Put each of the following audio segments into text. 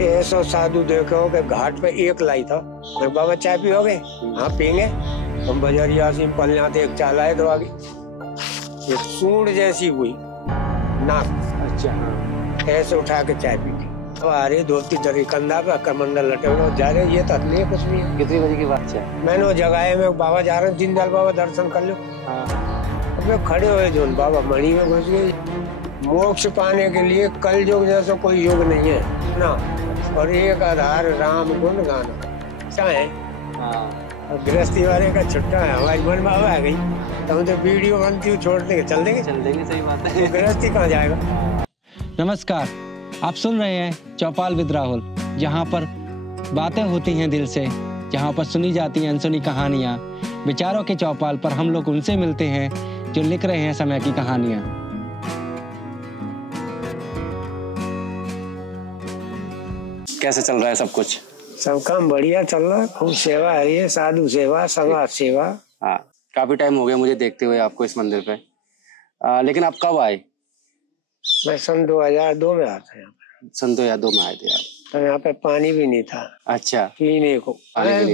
ऐसा साधु देखो कि घाट पे एक लाई था, बाबा चाय पियोगे? हाँ पियेंगे। हम बजरिया से पल थे, एक चाल आए तो आगे एक सूंड जैसी हुई नाक। अच्छा हाँ। ऐसे उठा के चाय पी थी। तो आ रही धोती धरी कंधा पे कमंडल लटे हुए जा रहे, ये तो नहीं कुछ भी है। कितनी बजे की बात है? मैंने वो जगह में बाबा जा रहे, दीनदयाल बाबा दर्शन कर लो। अब खड़े हुए जो बाबा मणि में घुस गए। मोक्ष पाने के लिए कल युग जैसा कोई युग नहीं है ना, और एक आधार राम गुण गाना चाहे। गृहस्थी वाले का छुट्टा है, हमारी मन में आ गई तो हम तो वीडियो बनती हूँ छोड़ देंगे, चल देंगे। सही बात है। तो गृहस्थी कहाँ जाएगा। नमस्कार, आप सुन रहे हैं चौपाल विद राहुल, जहाँ पर बातें होती हैं दिल से, जहाँ पर सुनी जाती हैं अनसुनी कहानियाँ। विचारों के चौपाल पर हम लोग उनसे मिलते हैं जो लिख रहे हैं समय की कहानियाँ। कैसे चल रहा है सब कुछ? सब काम बढ़िया चल रहा है, खूब सेवा है, ये साधु सेवा, समाज सेवा। हाँ, काफी टाइम हो गया मुझे देखते हुए आपको इस मंदिर पे। लेकिन आप कब आए? मैं सन 2002 में आता यहाँ पे। सन 2002 में आए थे आप? तो यहाँ पे पानी भी नहीं था। अच्छा, पीने को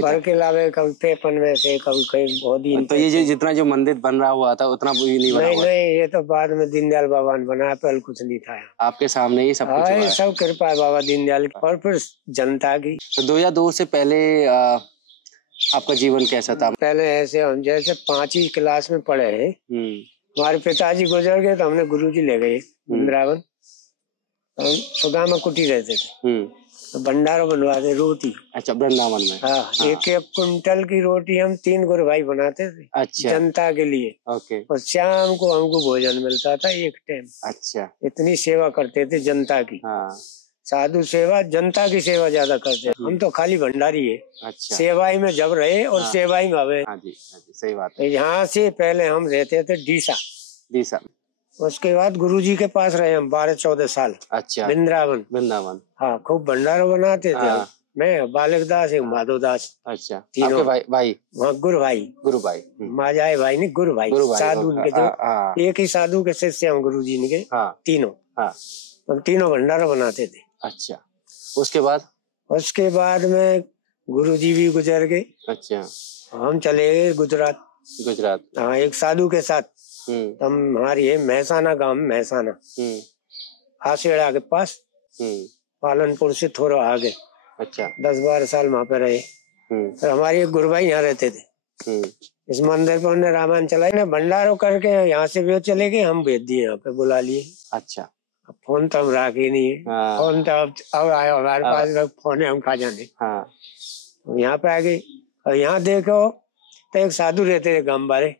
भर के लावे, कभी पेपन में से, कभी कहीं बहुत दिन। तो ये जितना जो मंदिर बन रहा हुआ था उतना भी नहीं बना हुआ? नहीं, ये तो बाद में दीनदयाल बाबा ने बनाया, पहले कुछ नहीं था। आपके सामने ही सब कुछ हुआ है? सब कृपा है बाबा दीनदयाल की और फिर जनता की। तो 2002 से पहले आपका जीवन कैसा था? पहले ऐसे हम जैसे 5वीं क्लास में पढ़े हैं, हमारे पिताजी गुजर गए तो हमने गुरुजी ले गए वृंदावन। हम सुदामा कुटी रहते थे, तो भंडारा बनवाते रोटी। अच्छा, वृंदावन में? हाँ। एक कुंटल की रोटी हम 3 गुरु भाई बनाते थे। अच्छा। जनता के लिए। ओके। और शाम को हमको भोजन मिलता था एक टाइम। अच्छा। इतनी सेवा करते थे जनता की। हाँ। साधु सेवा, जनता की सेवा ज्यादा करते हैं। हम तो खाली भंडारी है। अच्छा। सेवाई में जब रहे और सेवाई में आवे। हाँ जी, सही बात है। यहाँ से पहले हम रहते थे डीसा। उसके बाद गुरुजी के पास रहे हम 12-14 साल। अच्छा। वृंदावन। हाँ, खूब भंडारा बनाते थे। मैं बालक दास, एक माधव दास। अच्छा, तीनों भाई। गुरु भाई माँ जाए भाई नहीं, गुरु भाई साधु उनके जो एक ही साधु के शिष्य हम गुरु जी के तीनों। हम तीनों भंडारा बनाते थे। अच्छा। उसके बाद में गुरु जी भी गुजर गए। अच्छा। हम चले गए गुजरात। हाँ, एक साधु के साथ। हम हमारी है महसाना गांव, महसाना आसेड़ा के पास, पालनपुर से थोड़ा आगे। अच्छा। 10-12 साल वहाँ पे रहे। तो हमारी एक गुरु भाई यहाँ रहते थे। इस मंदिर पे उन्होंने रामायण चलाई ना, भंडारो करके यहाँ से भी चले गए, हम भेज दिए यहाँ पे, बुला लिए। अच्छा। अब फोन तो हम राखे नहीं है। फोन तो अब आया हमारे पास, फोन है हम खा जाने। यहाँ पे आ गए और यहाँ देखो तो एक साधु रहते थे गंबारे।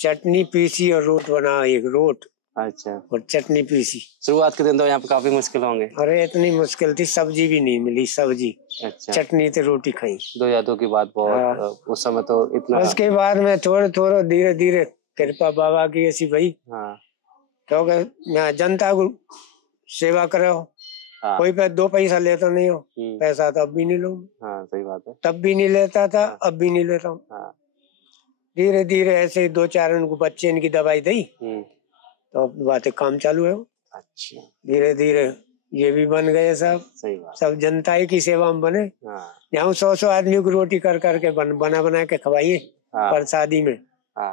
चटनी पीसी और रोट बना, एक रोट। अच्छा। और चटनी पीसी। शुरुआत के दिन तो यहाँ पे काफी मुश्किल होंगे? अरे इतनी मुश्किल थी, सब्जी भी नहीं मिली, सब्जी। अच्छा। चटनी तो रोटी खाई। 2002 की बात बहुत। उस समय तो इतना। उसके बाद में थोड़ा धीरे धीरे कृपा बाबा की ऐसी भाई। तो जनता को सेवा करो। कोई पे 2 पैसा लेता नहीं हो, पैसा तो अब भी नहीं लो। सही बात है। तब भी नहीं लेता था, अब भी नहीं लेता हूँ। धीरे धीरे ऐसे 2-4 उनको बच्चे इनकी दवाई दी, तो बातें काम चालू है। अच्छा। धीरे धीरे ये भी बन गए सब। सही बात। सब जनता की सेवा में बने। यहाँ 100 आदमी को रोटी कर करके बना के खवाइए प्रसादी में।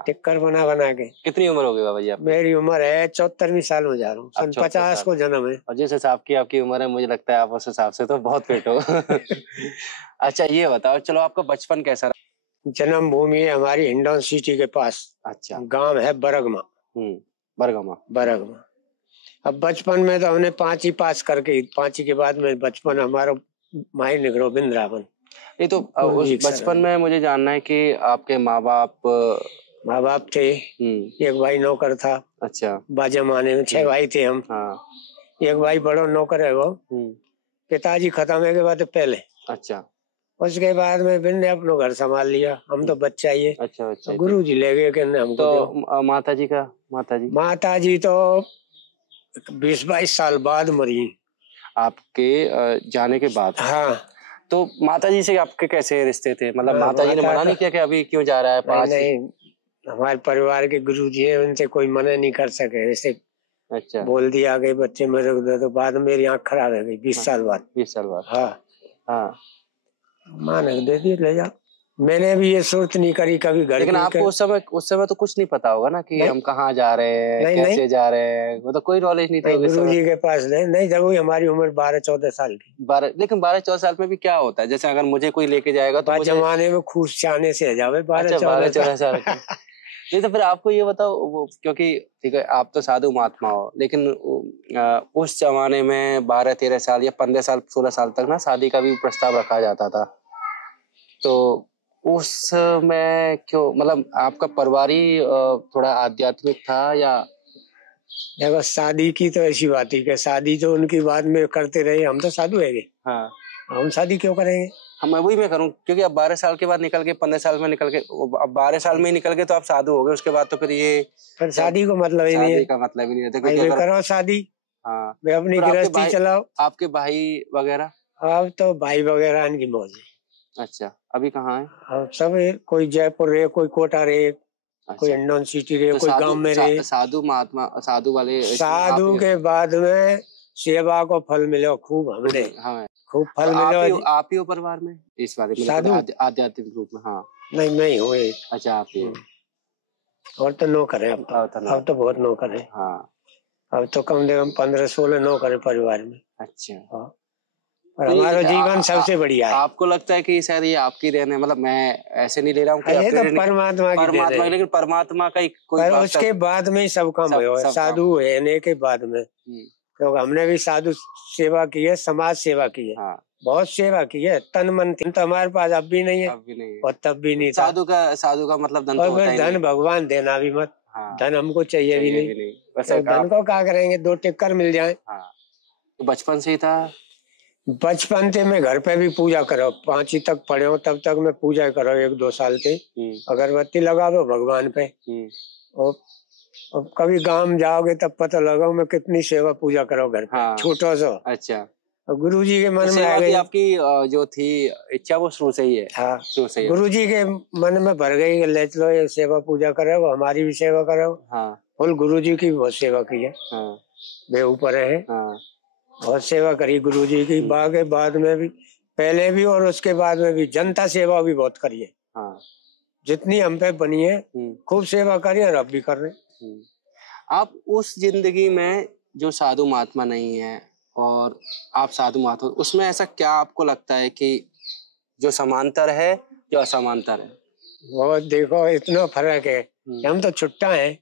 टिक्कर बना के। कितनी उम्र हो गई बाबा जी आप? मेरी उम्र है 74वीं साल में जा रहा हूँ। सन 50 को जन्म है। और जिस हिसाब की आपकी उम्र है, मुझे लगता है आप उस हिसाब से तो बहुत फिट हो। अच्छा, ये बताओ, चलो आपका बचपन कैसा रहा? जन्मभूमि है हमारी हिंडौन सिटी के पास। अच्छा। गांव है बरगमा। बरगमा। अब बचपन में तो हमने 5वीं पास करके, 5वीं के बाद में बचपन हमारा माही निकलो वृंदावन। ये तो उस बचपन में मुझे जानना है कि आपके माँ बाप थे। एक भाई नौकर था। अच्छा। बाजमाने में 6 भाई थे हम। एक भाई बड़ा नौकर है वो। पिताजी खत्म होने के बाद पहले। अच्छा। उसके बाद में बिन ने अपना घर संभाल लिया, हम तो बच्चा ही है। अच्छा। गुरु जी ले गए हमको। तो माता जी तो 20-22 साल बाद मरी आपके जाने के बाद। हाँ। तो माता जी से आपके कैसे रिश्ते थे? मतलब माता जी ने मना नहीं किया कि अभी क्यों जा रहा है? नहीं, हमारे परिवार के गुरु जी है, उनसे कोई मना नहीं कर सके। जैसे अच्छा। बोल दिया कि बच्चे मेरे को दे दो, बाद में मेरी आँख खराब हो गई 20 साल बाद। 20 साल बाद। हाँ हाँ, माँ ने दे दी, ले जा। मैंने भी ये सोच नहीं करी कभी घर। लेकिन आपको उस समय तो कुछ नहीं पता होगा ना कि हम कहाँ जा रहे हैं, कैसे जा रहे हैं, वो तो कोई नॉलेज नहीं था। गुरुजी के पास नहीं जब हमारी उम्र 12-14 साल की। 12, लेकिन 12-14 साल में भी क्या होता है, जैसे अगर मुझे कोई लेके जाएगा तो जमाने में खूब चाहने से जावे 12-14 साल का। नहीं तो फिर आपको ये बताओ, वो क्योंकि ठीक है आप तो साधु महात्मा हो, लेकिन उस जमाने में 12-13 साल या 15 साल 16 साल तक ना शादी का भी प्रस्ताव रखा जाता था। तो उस में क्यों, मतलब आपका परिवार ही थोड़ा आध्यात्मिक था या? देखो शादी की तो ऐसी बात ही कि शादी जो उनकी बाद में करते रहे, हम तो साधु है। हाँ, हम शादी क्यों करेंगे? हम वही मैं करूँ, क्योंकि अब 12 साल के बाद निकल के 15 साल में निकल के, अब 12 साल में निकल के तो आप साधु हो गए, उसके बाद तो फिर ये फिर शादी को मतलब ही नहीं है। शादी का मतलब ही नहीं रहता, क्योंकि अगर करो शादी, हाँ वे अपनी गृहस्थी चलाओ। आपके भाई वगैरह? अब तो भाई वगैरह इनकी मौज है। अच्छा, अभी कहाँ है? अब सब कोई जयपुर रहे, कोई कोटा रहे, कोई हिंडौन सिटी रहे, कोई गांव में रहे। साधु महात्मा, साधु वाले, साधु के बाद में सेवा को फल मिलो खूब, हमने खूब फल मिलो। आप ही हो परिवार में इस बारे में साधु आध्यात्मिक रूप में? हाँ नहीं, मैं हूँ। अच्छा, आप ही। और तो नौकर है, अब तो बहुत नौकर है। हाँ, अब तो कम से कम 15-16 नौकर है परिवार में। अच्छा। और हमारा जीवन सबसे बढ़िया है। आपको लगता है कि शायद ये आपकी देन है? मतलब मैं ऐसे नहीं ले रहा हूँ कि ये तो परमात्मा की, लेकिन परमात्मा का कोई पर उसके बाद में ही सब काम हुआ, साधु होने के बाद में। क्योंकि हमने भी साधु सेवा की है, समाज सेवा की है। हाँ, बहुत सेवा की है, तन मन। तो हमारे पास अब भी नहीं है, और तब भी नहीं था। साधु का मतलब धन, और फिर धन भगवान देना भी मत। धन हमको चाहिए भी नहीं। तो धन को क्या करेंगे, 2 टिक्कर मिल जाए। तो बचपन से ही था? बचपन से मैं घर पे भी पूजा करो, 5वीं तक पढ़े हो तब तक मैं पूजा करो 1-2 साल के। अगरबत्ती लगा दो भगवान पे। और कभी गांव जाओगे तब पता लगाओ मैं कितनी सेवा पूजा करो घर पे। छोटा सा। अच्छा। और गुरुजी के मन में आ गई, आपकी जो थी इच्छा वो शुरू से ही है? हाँ, शुरू से ही। गुरुजी के मन में भर गई, ले चलो ये सेवा पूजा करो, हमारी भी सेवा करो। फुल गुरुजी की बहुत सेवा की है। वे ऊपर है, बहुत सेवा करी गुरुजी की। बागे बाद में भी, पहले भी और उसके बाद में भी जनता सेवा भी बहुत करी है। जितनी हम पे बनी है खूब सेवा करी, और अब भी कर रहे। आप उस जिंदगी में जो साधु महात्मा नहीं है और आप साधु महात्मा, उसमें ऐसा क्या आपको लगता है कि जो समांतर है, जो असमांतर है? वो देखो इतना फर्क है। हम तो छुट्टा है,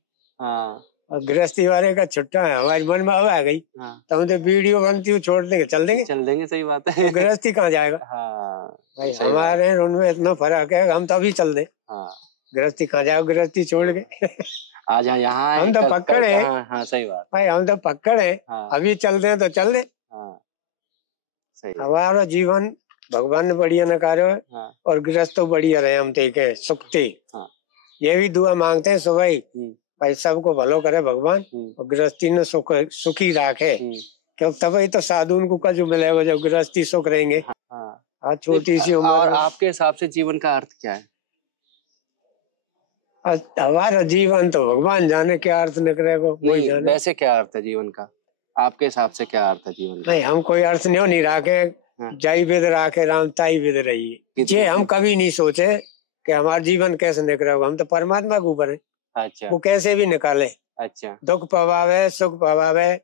और गृहस्थी वाले का छुट्टा है। हमारे मन में अब आ गई तो हम तो वीडियो बनती हूँ, छोड़ देंगे, चल देंगे। सही बात है। तो गृहस्थी कहाँ जाएगा? भाई हमारे उनमें इतना फर्क है, हम तो अभी चल दे। गृहस्थी कहाँ जाओ, गृहस्थी छोड़ के। आज यहाँ हम तो पक्कड़ है। हाँ, सही बात भाई, हम तो पक्कड़ है। अभी चल दे तो चल दे। हमारा जीवन भगवान ने बढ़िया नकारो है, और गृहस्थ तो बढ़िया रहे। हम तो सुखती ये भी दुआ मांगते हैं सुबह ही, भाई सबको भलो करे भगवान, और गृहस्थी ने सुखी रखे। क्योंकि तभी तो साधु को कजू मिलेगा जब गृहस्थी सुख रहेंगे। छोटी सी उम्र। और आपके हिसाब से जीवन का अर्थ क्या है? हमारा जीवन तो भगवान जाने क्या अर्थ निकलेगा। वैसे क्या अर्थ है जीवन का आपके हिसाब से? क्या अर्थ है जीवन का? नहीं, हम कोई अर्थ नहीं रखे। जय विद राखे राम ताई विद रही। ये हम कभी नहीं सोचे कि हमारा जीवन कैसे निकलेगा। हम तो परमात्मा के ऊपर है। अच्छा। वो कैसे भी निकाले। अच्छा। दुख पवावे सुख पवावे,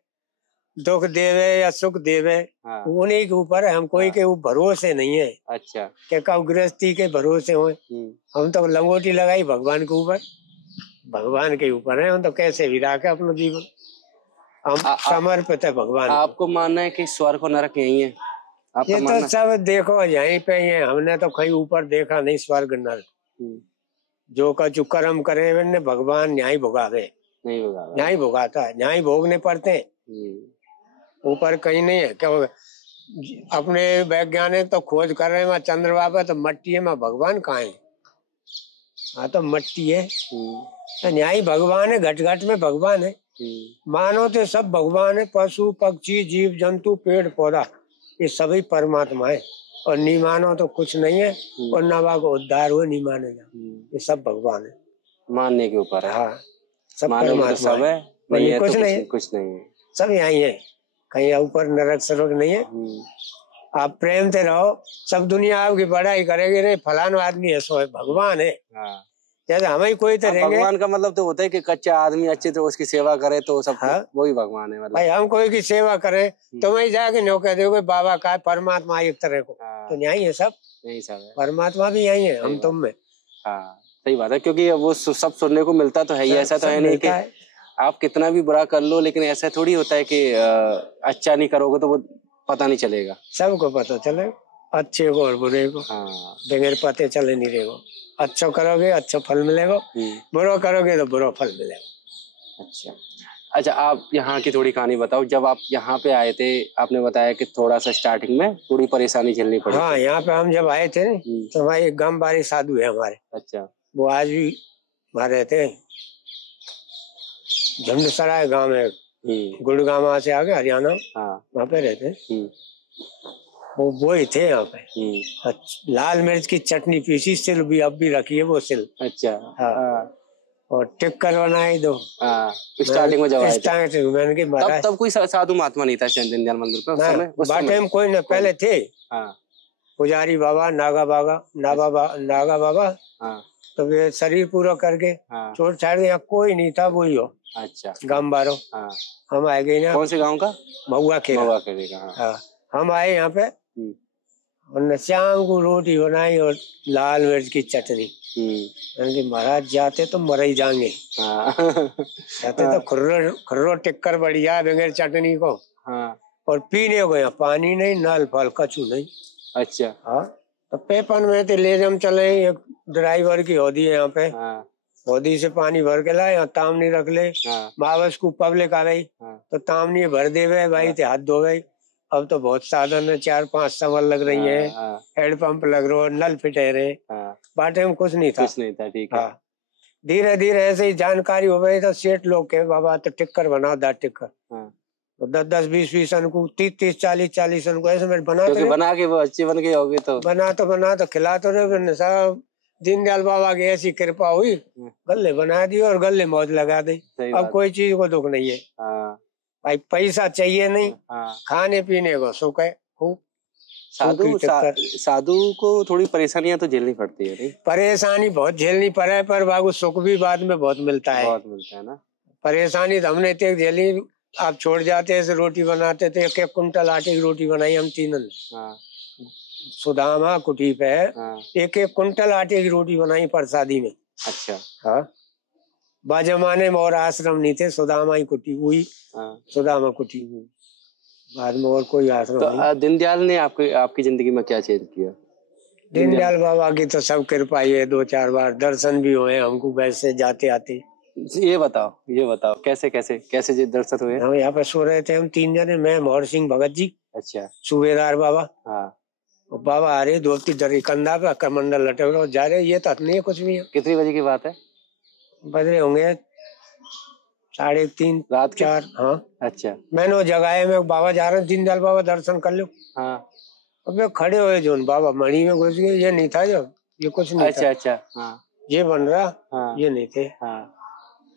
दुख देवे या सुख देवे, उन्हीं के ऊपर है। हम कोई के भरोसे नहीं है। अच्छा। क्या कब गृहस्थी के भरोसे हो? हम तो लंगोटी लगाई भगवान के ऊपर, भगवान के ऊपर है। हम तो कैसे भी रखे अपना जीवन, हम समर्पित है भगवान। आपको मानना है कि स्वर्ग और नरक यही है? ये तो सब देखो यहीं पे ही है। हमने तो कहीं ऊपर देखा नहीं स्वर्ग नरक। जो का जो कर्म करे मैंने भगवान न्याय भोगावे, न्याय भोगाता है, न्याय भोगने पड़ते हैं। ऊपर कहीं नहीं है। क्या अपने वैज्ञानिक तो खोज कर रहे हैं चंद्रमा पे, तो मट्टी है, में भगवान कहाँ है? हाँ, तो मट्टी है। तो न्याय भगवान है, घट घट में भगवान है। मानो तो सब भगवान है। पशु पक्षी जीव जंतु पेड़ पौधा ये सभी परमात्मा है। और नहीं मानो तो कुछ नहीं है। और नवा को उद्धार हो, नहीं माने जा, ये सब भगवान है। मानने के ऊपर है। हाँ, सब परमात्मा सब है। नहीं, कुछ नहीं है, सब यहाँ ही है, कहीं ऊपर नरक सरक नहीं है। आप प्रेम से रहो, सब दुनिया आपकी बड़ाई करेगी, नहीं फलाना आदमी है सो है, भगवान है। जैसे हमें ही कोई तो रहेंगे। भगवान का मतलब तो होता है कि कच्चा आदमी अच्छे से उसकी सेवा करे तो सब वही भगवान है। मतलब भाई हम कोई की सेवा करें तो वही जाके नो कह दोगे बाबा का परमात्मा एक तरह को, तो यही है सब, यही सब है, परमात्मा भी यही है, हम तुम में। हाँ सही बात है, क्योंकि वो सब सुनने को मिलता तो है ही, ऐसा तो है नहीं कि आप कितना भी बुरा कर लो, लेकिन ऐसा थोड़ी होता है कि अच्छा नहीं करोगे तो वो पता नहीं चलेगा। सबको पता चले, अच्छे को और बुरे को, बगैर पते चले नहीं रहेगा। अच्छा करोगे अच्छा फल मिलेगा, बुरा करोगे तो बुरा फल मिलेगा। अच्छा आप यहाँ की थोड़ी कहानी बताओ। जब आप यहाँ पे आए थे, आपने बताया कि थोड़ा सा स्टार्टिंग में थोड़ी परेशानी झेलनी पड़ी। हाँ, यहाँ पे हम जब आए थे तो हमारे एक गमबारी साधु है हमारे। अच्छा। वो आज भी वहाँ रहते, झंडसराय गांव में, गुड़गांव से आगे हरियाणा, वहाँ पे रहते। वो ही थे यहाँ पे। लाल मिर्च की चटनी पीसी, सिल भी अब भी रखी है वो सिल। अच्छा। हाँ। और टिक्कर बनाई दो। स्टार्टिंग में जब आए थे मैंने कि तब कोई साधु महात्मा नहीं था दीनदयाल मंदिर पे उस समय में कोई न, पहले थे पुजारी बाबा, नागा बाबा। तो वे शरीर पूरा करके छोड़ छाड़ दिया, कोई नहीं था, वही हो। अच्छा। गांव बारो। हम आए गए ना। कौन से गांव का? महुआ खेड़ा। हम आए यहाँ पे, और शाम को रोटी बनाई और लाल मिर्च की चटनी। महाराज जाते तो मर ही जाएंगे, जाते तो खुर्रो टिक्कर बढ़िया बगैर चटनी को। और पीने को यहाँ पानी नहीं, नल फल कछु नहीं। अच्छा। हाँ, तो पेपन में तो ले जम चले, एक ड्राइवर की होदी है यहाँ पे, होदी से पानी भर के लाए, यहाँ तामनी रख ले। वापस को पब्लिक आ गई तो तामनी भर दे भाई, ते हाथ धो गई। अब तो बहुत साधन है, 4-5 संवल लग रही है, हेड पंप लग रहा, नल फिटे रहे, बाटे में कुछ नहीं था। ठीक है। धीरे धीरे ऐसे ही जानकारी हो गई तो सेठ लोग के बाबा तो टिक्कर बना, दाद टिक्कर तो 10-10, 20-20 को, 30-30, 40-40 को ऐसे में बना के वो अच्छी बन गई होगी। तो बना तो खिला तो रहे साहब। दीनदयाल बाबा की ऐसी कृपा हुई, गले बना दी और गले मौज लगा दी। अब कोई चीज को दुख नहीं है भाई, पैसा चाहिए नहीं, खाने पीने को सुख है खूब। साधु को थोड़ी परेशानियां तो झेलनी पड़ती है। परेशानी बहुत झेलनी पड़े, पर बाबू सुख भी बाद में बहुत मिलता है। बहुत मिलता है ना। परेशानी तो हमने इतनी झेली, आप छोड़ जाते ऐसे रोटी बनाते थे, 1-1 कुंटल आटे की रोटी बनाई हम तीनों ने। सुदामा कुटी पे 1-1 कुंटल आटे की रोटी बनाई प्रसादी में। अच्छा। हाँ, बाजमाने में और आश्रम नहीं थे, सुदामा ही कुटी हुई, सुदामा कुटी। बाद में और कोई आश्रम नहीं। दीनदयाल ने आपकी जिंदगी में क्या चेंज किया? दीनदयाल बाबा की तो सब कृपा ही है, 2-4 बार दर्शन भी हुए हमको वैसे जाते आते। ये बताओ कैसे दर्शन हुए? हम यहाँ पे सो रहे थे, हम 3 जने, मैं मोहर सिंह भगत जी, अच्छा, सूबेदार बाबा। बाबा आ रहे धोती दरी कंधा पे, कमंडल लटे हुए जा रहे, ये तक नहीं है कुछ भी। कितनी बजे की बात है? बज रहे होंगे 3:30 रात 4। हाँ। अच्छा। मैंने वो जगह में बाबा जा रहे, दीनदयाल बाबा दर्शन कर लो। अब खड़े हुए जो बाबा मणि में घुस गए, ये नहीं था जो, ये कुछ नहीं था। अच्छा। ये बन रहा, ये नहीं थे।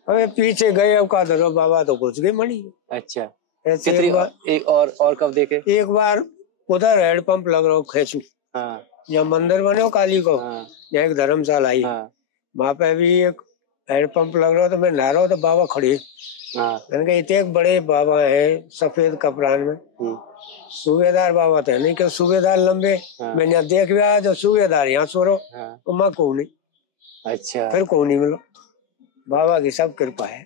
अबे पीछे गए, अब का धरो बाबा तो घुस गए मणि। अच्छा। ऐसे एक और कब देखे? एक बार उधर हेड पंप लग रहा खेचू, जब मंदिर बने हो काली को, यहाँ एक धर्मशाला आई, वहाँ पे भी एक हेड पंप लग रहा, तो मैं नहा रहा हूँ तो बाबा खड़ी। मैंने कहा इतने बड़े बाबा है सफेद कपड़ान में, सूबेदार बाबा तो है नहीं, क्यों सूबेदार लंबे। मैंने यहाँ देख भी आया, जो सूबेदार यहाँ सो रहो, तो माँ को नहीं। अच्छा। फिर को नहीं मिलो, बाबा की सब कृपा है।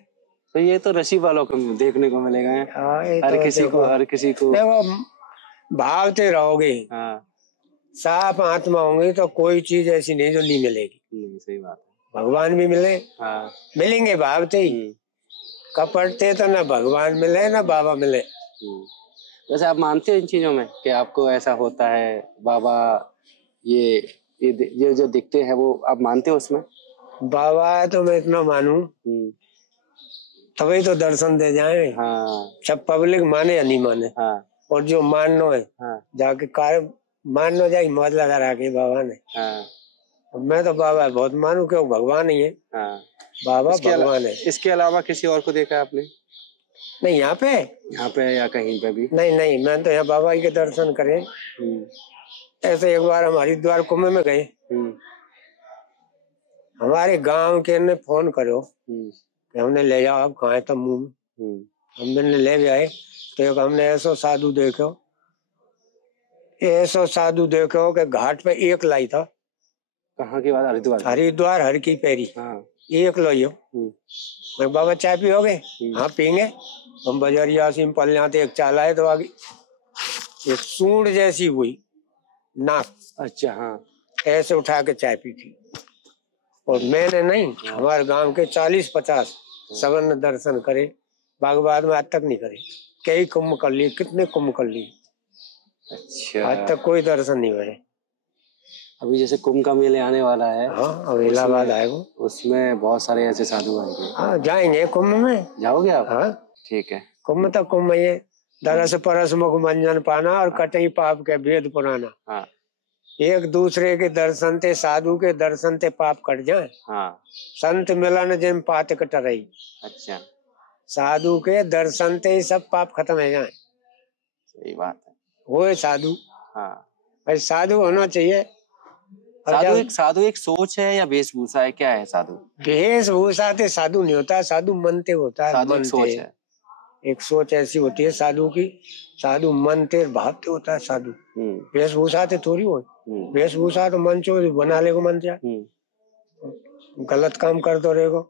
तो ये तो ऋषि वालों को देखने को मिलेगा। हर किसी को देखो, भावते रहोगे, साफ आत्मा होंगी तो कोई चीज ऐसी नहीं जो नहीं मिलेगी। सही बात है। भगवान भी मिले, मिलेंगे भावते ही, कपड़ते तो ना भगवान मिले ना बाबा मिले। वैसे आप मानते हो इन चीजों में कि आपको ऐसा होता है? बाबा ये जो दिखते हैं वो आप मानते हो उसमें? बाबा है तो मैं इतना मानू, तभी तो दर्शन दे जाए। सब पब्लिक माने या नहीं माने, और जो मानना है जाके कार्य मानना जाए, मौज लगा रहा के बाबा ने। मैं तो बाबा बहुत मानू, क्यों भगवान ही है। बाबा भगवान है। इसके अलावा किसी और को देखा है आपने? नहीं यहाँ पे या कहीं पे भी? नहीं नहीं, मैं तो यहाँ बाबा जी के दर्शन करे। ऐसे एक बार हम हरिद्वार कुंभ में गए, हमारे गांव के ने फोन करो कि हमने ले जाओ, आप कहाँ तो मुंह हमने ले गए। तो एक हमने ऐसा साधु देखो, ऐसा साधु देखो कि घाट पे एक लाई था। कहाँ की बात? हरिद्वार हर की पैरी। एक लो बाबा चाय पियोगे? हाँ पीएंगे। हम बजरिया सिंपल जाते एक चाल आए तो आगे एक सूंड जैसी हुई नाक। अच्छा हाँ। ऐसे उठा के चाय पी थी। और मैंने नहीं, हमारे गांव के 40-50 सबन ने दर्शन करे, बागबाद में आज तक नहीं करे। कई कुंभ कर लिए, कितने कुंभ कर लिए। अच्छा। आज तक कोई दर्शन नहीं हुए। अभी जैसे कुंभ का मेले आने वाला है। हाँ, अब इलाहाबाद आएगा, उसमें बहुत सारे ऐसे साधु आएंगे। हाँ जाएंगे कुंभ में। जाओगे आप? हाँ ठीक है। कुंभ तक कुंभ ये दरस परस मुख मंजन पाना और कटई पाप के भेद पुराना। हाँ। एक दूसरे के दर्शन ते, साधु के दर्शन ते पाप कट जाए। हाँ। संत मिलन जिम पात कट रही। अच्छा। साधु के दर्शन ते सब पाप खत्म हो जाए। सही बात है। वो साधु। हाँ भाई साधु होना चाहिए। साधु एक सोच है या वेशभूषा है? क्या है साधु? वेशभूषा से साधु नहीं होता, साधु मन ते होता है। साधु एक सोच है, एक सोच ऐसी होती है साधु की। साधु मन ते भाव ते होता है साधु। वेशभूषा से थोड़ी हो। वेशभूषा तो मन चो बना ले को मन जा, गलत काम कर दो रे को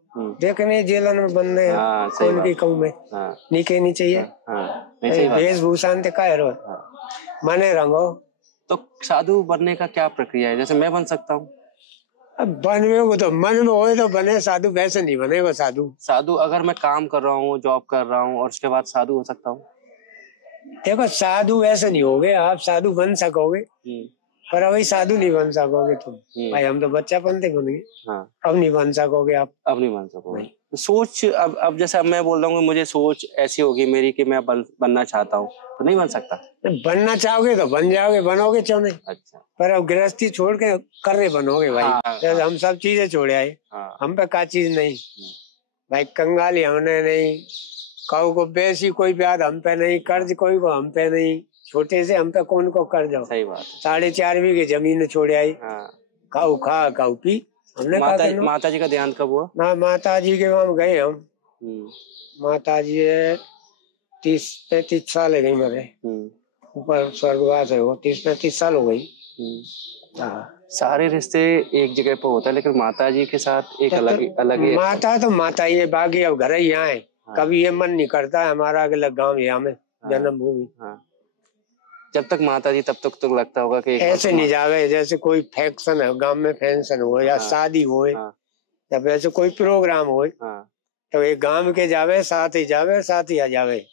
देखने जेलन में बन रहे कौन की कहूँ में नीके नहीं चाहिए। वेशभूषा ते का मने रंगो। तो साधु बनने का क्या प्रक्रिया है? जैसे मैं बन सकता हूँ? अब बनवे तो मन में हो तो बने साधु, वैसे नहीं बनेगा साधु। साधु अगर मैं काम कर रहा हूँ, जॉब कर रहा हूँ और उसके बाद साधु हो सकता हूँ? देखो साधु वैसे नहीं होगे, आप साधु बन सकोगे पर अभी साधु नहीं बन सकोगे तुम। भाई हम तो बच्चापन से बन गए। हाँ। अब नहीं बन सकोगे आप। अब नहीं बन सकोगे। सोच अब जैसे अब मैं बोल रहा हूँ मुझे सोच ऐसी होगी मेरी कि मैं बनना चाहता हूँ, तो नहीं बन सकता? बनना चाहोगे तो बन जाओगे, बनोगे क्यों नहीं? अच्छा। पर अब गृहस्थी छोड़ के कर रहे बनोगे भाई। हाँ। हम सब चीजें छोड़े आए। हाँ। हम पे का चीज नहीं भाई, कंगाली हमने नहीं, काऊ को बेसी कोई ब्याज हम पे नहीं, कर्ज कोई को हम पे नहीं, छोटे से हम पे कौन को कर जाओ। सही बात है। 4.5 बीघे जमीन छोड़े आई। हाँ। काऊ खा काऊ पी। हमने माता जी का देहांत कब हुआ? ना माता जी के वहां गए हम। माता जी 30-35 साल हो गई मरे, ऊपर स्वर्गवास है वो। 30-35 साल हो गई। सारे रिश्ते एक जगह पर होता है लेकिन माता जी के साथ एक अलग ही। माता तो माता ही है, बाकी अब घर ही यहाँ है। हाँ। कभी ये मन नहीं करता है हमारा अलग गाँव यहाँ में। हाँ। जन्मभूमि। हाँ। जब तक माता जी तब तक तो लगता होगा कि ऐसे नहीं जावे जैसे कोई फंक्शन है गांव में, फंक्शन हो या शादी हो या वैसे कोई प्रोग्राम हो तो एक गांव के जावे, साथ ही जावे, साथ ही आ जावे।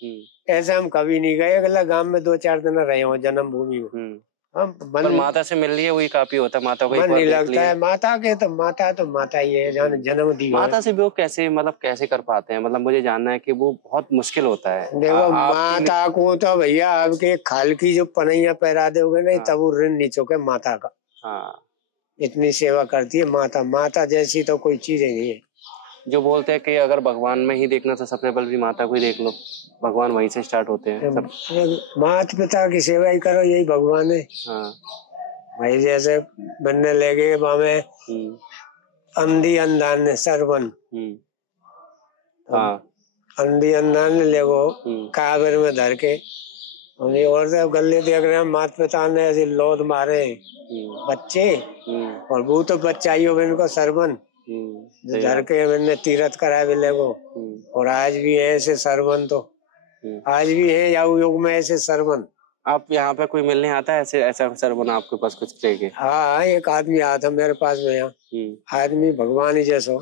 ऐसे हम कभी नहीं गए, अगला गांव में 2-4 दिन रहे हो जन्मभूमि में। हम माता से मिल लिए वही काफी होता है। माता को मन नहीं लगता है। माता के तो माता ही है, जन्म दी। माता से भी वो कैसे कर पाते हैं? मतलब मुझे जानना है कि वो बहुत मुश्किल होता है। देखो माता को तो भैया आपके खाल की जो पनैया पहरा दोगे नहीं तब वो ऋण नहीं चुके माता का। हाँ। इतनी सेवा करती है माता। माता जैसी तो कोई चीज ही नहीं है। जो बोलते हैं कि अगर भगवान में ही देखना तो सबसे पहले माता को ही देख लो, भगवान वहीं से स्टार्ट होते हैं। माता पिता की सेवा ही करो, यही भगवान है। हाँ। भाई जैसे बनने लगे बामे अंधी अंधान ने सरवन। हाँ। अंधी अंधान ने लेगो काबर में धर के और तो गले देख रहे हैं माता पिता ने ऐसे लोद मारे बच्चे और वो तो बच्चा ही हो इनको सरवन धर के मैंने तीरथ कराए भी लेगो। और आज भी है ऐसे सरवन, तो आज भी है या युग में ऐसे सरवन। आप यहाँ पे कोई मिलने आता है ऐसा सरवन आपके पास कुछ लेके? हाँ एक आदमी आया था मेरे पास में यहाँ। आदमी भगवान ही जैसा,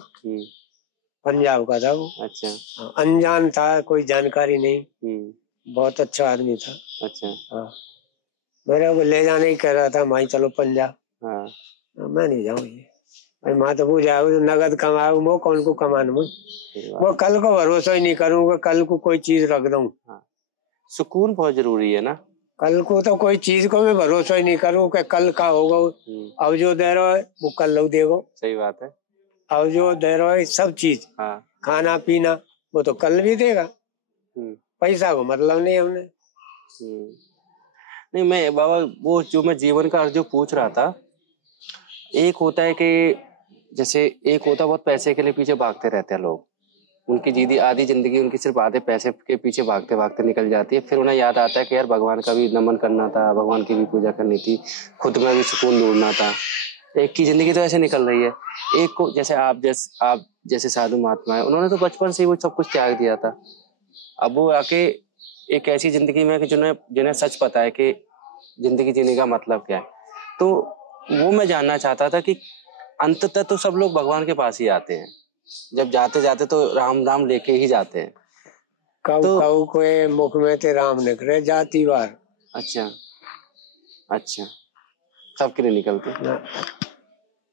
पंजाब का था वो। अच्छा। अनजान था, कोई जानकारी नहीं, बहुत अच्छा आदमी था। अच्छा। हाँ मेरे को ले जाने ही कह रहा था, माई चलो पंजाब। हाँ। मैं नहीं जाऊँ, माँ तो वो जाओ नगद कमाओ, वो कौन को कमाना वो कल को भरोसा ही नहीं करूंगा, कल को कोई चीज रख दूं। हाँ। सुकून बहुत जरूरी है ना। कल को तो कोई चीज को मैं भरोसा ही नहीं करूँ कि कल का होगा। अब जो दे रहा है वो कल लो देगो। सही बात है। अब जो दे रहा है सब चीज। हाँ। खाना पीना वो तो कल भी देगा। पैसा को मतलब नहीं हमने। नहीं मैं बाबा वो जो मैं जीवन का अर्थ जो पूछ रहा था, एक होता है कि जैसे एक होता है बहुत पैसे के लिए पीछे भागते रहते हैं लोग, उनकी आधी जिंदगी उनकी सिर्फ आधे पैसे के पीछे भागते भागते निकल जाती है। फिर उन्हें याद आता है कि यार भगवान का भी नमन करना था, भगवान की भी पूजा करनी थी, खुद में भी सुकून ढूंढना था। एक की जिंदगी तो ऐसे निकल रही है। एक को जैसे आप जैसे साधु महात्मा है, उन्होंने तो बचपन से ही वो सब कुछ त्याग दिया था। अब वो आके एक ऐसी जिंदगी में कि जिन्हें सच पता है कि जिंदगी जीने का मतलब क्या है। तो वो मैं जानना चाहता था कि अंततः तो सब लोग भगवान के पास ही आते हैं, जब जाते जाते तो राम राम लेके ही जाते हैं। काऊ के मुख में ते राम निकले जाती बार। अच्छा सबके लिए निकलते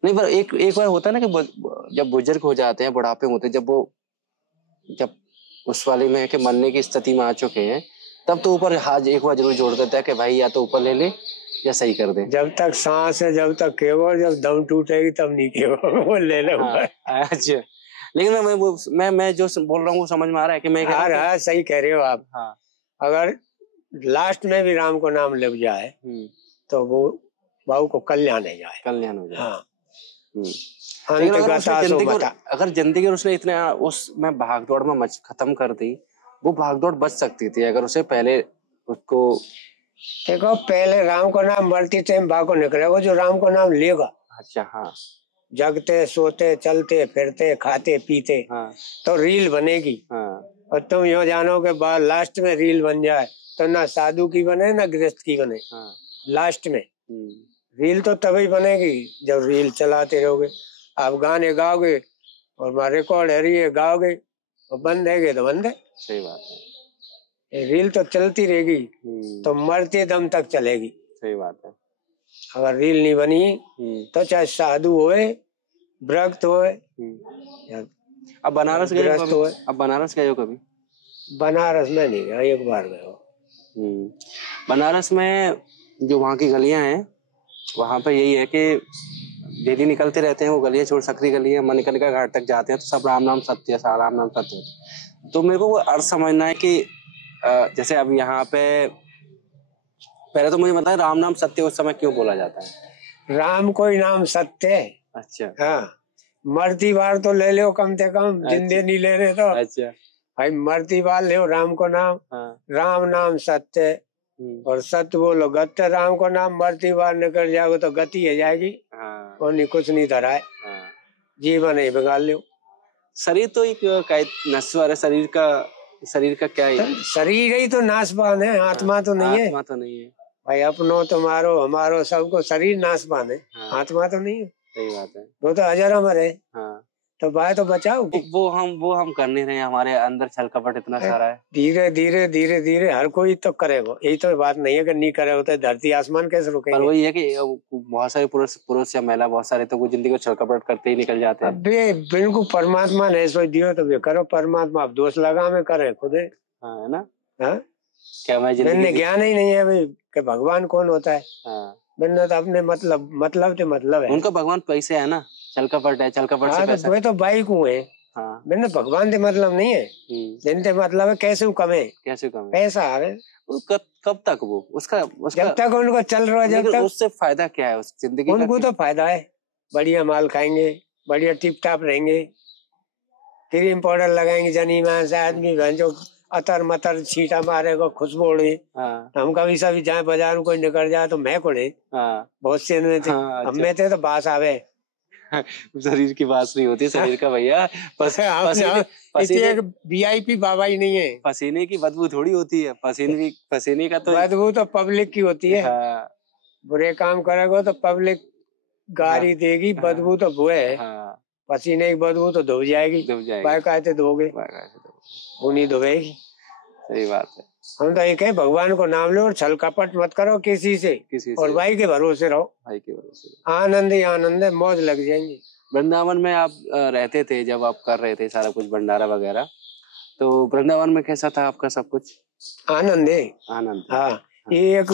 नहीं, पर एक बार होता है ना कि जब बुजुर्ग हो जाते हैं, बुढ़ापे होते हैं, जब उस वाले में है कि मरने की स्थिति में आ चुके हैं, तब तो ऊपर हाथ एक बार जरूर जोड़ देता है कि भाई या तो ऊपर ले ले या सही कर दे। जब तक सांस है जब तक केवल, जब दम टूटेगी तब नहीं केवल वो ले ले ऊपर। अच्छा, लेकिन मैं जो बोल रहा हूँ वो समझ में आ रहा है कि मैं हाँ सही कह रहे हो आप। हाँ, अगर लास्ट में भी राम को नाम लग जाए तो वो बाबू को कल्याण हो जाए। हाँ। अगर जिंदगी उसने इतने उसमें भागदौड़ में खत्म कर दी, वो भागदौड़ बच सकती थी अगर उसे पहले उसको। देखो पहले राम को नाम मरती टाइम भागो निकले, वो जो राम को नाम लेगा। अच्छा हाँ, जगते सोते चलते फिरते खाते पीते तो रील बनेगी। और तुम यो जानो के बाद लास्ट में रील बन जाए तो ना साधु की बने ना गृहस्थ की बने। लास्ट में रील तो तभी बनेगी जब रील चलाते रहोगे। आप गाने गाओगे और रिकॉर्ड है गाओगे और बंद है तो बंद है। सही बात है, रील तो चलती रहेगी तो मरते दम तक चलेगी। सही बात है। अगर रील नहीं बनी तो चाहे साधु होए, भक्त होए, अब बनारस गए हो? अब बनारस गए हो कभी? बनारस में नहीं गया, एक बार गए हो। बनारस में जो वहाँ की गलियां हैं, वहाँ पे यही है कि डेली निकलते रहते हैं वो गलियां, छोड़ सकरी गली है, मणिकर्णिका घाट तक जाते हैं तो सब राम नाम सत्य है, राम नाम सत्य है। तो मेरे को वो अर्थ समझना है कि जैसे अब यहाँ पे पहले तो मुझे बताया राम नाम सत्य उस समय क्यों बोला जाता है? राम कोई नाम सत्य है। अच्छा हाँ, मरती बार तो ले लो कम से कम। अच्छा। जिंदे नहीं ले रहे तो अच्छा भाई मरती बार ले राम को नाम। राम नाम सत्य और सत्य बोलो गत्य। राम को नाम मरती बार निकल जाओगे तो गति है जाएगी। और नहीं कुछ नहीं धरा है। जीवन ही बिगाड़ लो। शरीर तो एक नश्वर है, शरीर का क्या है? शरीर ही तो नाशवान है, आत्मा तो नहीं है। आत्मा तो नहीं है भाई, अपनो तुम्हारो हमारो सबको शरीर नाशवान है। आत्मा तो नहीं है। सही बात है, वो तो अजर अमर है। तो भाई तो बचाओ। वो हम कर नहीं रहे हैं, हमारे अंदर छल कपट इतना सारा है। धीरे धीरे धीरे धीरे हर कोई तो करेगा। यही तो बात नहीं है कि नहीं करे होते धरती आसमान कैसे रुकेंगे। पर वही है कि बहुत सारे पुरुष या महिला बहुत सारे तो वो जिंदगी को छल कपट करते ही निकल जाते हैं। बिल्कुल परमात्मा ने सोच दियो तो वे करो। परमात्मा आप दोष लगा में करे खुद है ना। क्या मैं ज्ञान ही नहीं है भाई कि भगवान कौन होता है। मैंने तो अपने मतलब है। उनका भगवान पैसे है ना, छल कपट है, छल कपट से पैसा। तो बाइक हूँ है। मैंने भगवान से मतलब नहीं है। जिनसे मतलब है कैसे कमे पैसा आवे। कब तक वो उसका जब तक उनको चल रहा है, जब तक उससे फायदा क्या है उस जिंदगी? उनको तो फायदा है, बढ़िया माल खाएंगे, बढ़िया टिप टाप रहेंगे, क्रीम पाउडर लगाएंगे जनी में से आदमी जो अतर मतर छींटा मारेगा खुशबू उड़े। हम कभी सभी जाए बाजार में कोई निकल जाए तो मैं कोड़े। बहुत से हम में थे तो बास आवे। शरीर की बात नहीं होती शरीर का भैया। VIP बाबा ही नहीं है। पसीने की बदबू थोड़ी होती है, पसीने का तो बदबू तो पब्लिक की होती है। बुरे काम करेगा तो पब्लिक गाली देगी। बदबू तो वो है। पसीने की बदबू तो धो जाएगी। कहते धोगे वो नहीं धोएगी। सही बात है। हम तो एक है भगवान को नाम लो और छल कपट मत करो किसी से। और भाई के भरोसे रहो। आनंद ही आनंद है, मौज लग जाएंगी। वृंदावन में आप रहते थे जब आप कर रहे थे सारा कुछ भंडारा वगैरह, तो वृंदावन में कैसा था आपका सब कुछ? आनंद है, आनंद। हाँ, ये एक